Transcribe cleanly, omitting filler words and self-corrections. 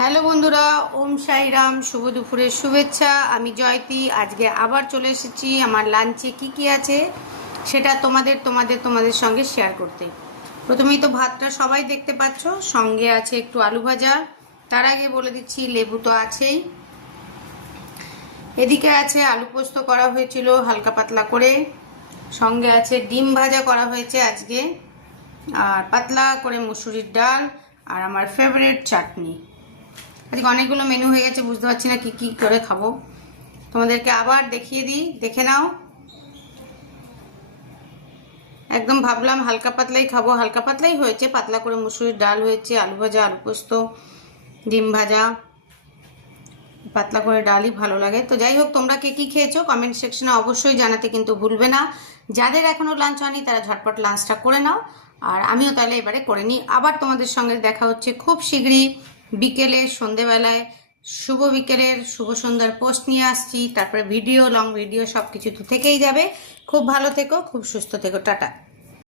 Hello বন্ধুরা, ওম সাইরাম, শুভ দুপুরের শুভেচ্ছা। আমি জয়তী। আজকে আবার চলে এসেছি আমার লাঞ্চে কি আছে সেটা তোমাদের সঙ্গে শেয়ার করতে। প্রথমেই তো ভাতটা সবাই দেখতে পাচ্ছ, সঙ্গে আছে একটু আলু ভাজা। তার আগে বলে দিচ্ছি লেবু তো আছেই। এদিকে আছে আলু পোস্ত করা হয়েছিল হালকা পাতলা করে, সঙ্গে আছে ডিম ভাজা করা হয়েছে আজকে, আর পাতলা করে মুসুরির ডাল, আর আমার ফেভারিট চাটনি। আজকে অনেকগুলো মেনু হয়ে গেছে, বুঝতে পারছি না কি করে খাবো। তোমাদেরকে আবার দেখিয়ে দিই, দেখে নাও। একদম ভাবলাম হালকা পাতলাই খাবো, হালকা পাতলাই হয়েছে, পাতলা করে মুসুরির ডাল হয়েছে, আলু ভাজা, আলু পোস্ত, ডিম ভাজা। পাতলা করে ডালই ভালো লাগে। তো যাই হোক, তোমরা কে কি খেয়েছো কমেন্ট সেকশনে অবশ্যই জানাতে কিন্তু ভুলবে না। যাদের এখনো লাঞ্চ হয়নি তারা ঝটপট লাঞ্চটা করে নাও, আর আমিও তাহলে এবারে করে নিই। আবার তোমাদের সঙ্গে দেখা হচ্ছে খুব শীঘ্রই বিকেলে, সন্ধেবেলায়। শুভ বিকেলের, শুভ সন্ধ্যার পোস্ট নিয়ে আসছি, তারপরে ভিডিও, লং ভিডিও, সব কিছু তো থেকেই যাবে। খুব ভালো থেকো, খুব সুস্থ থেকো, টাটা।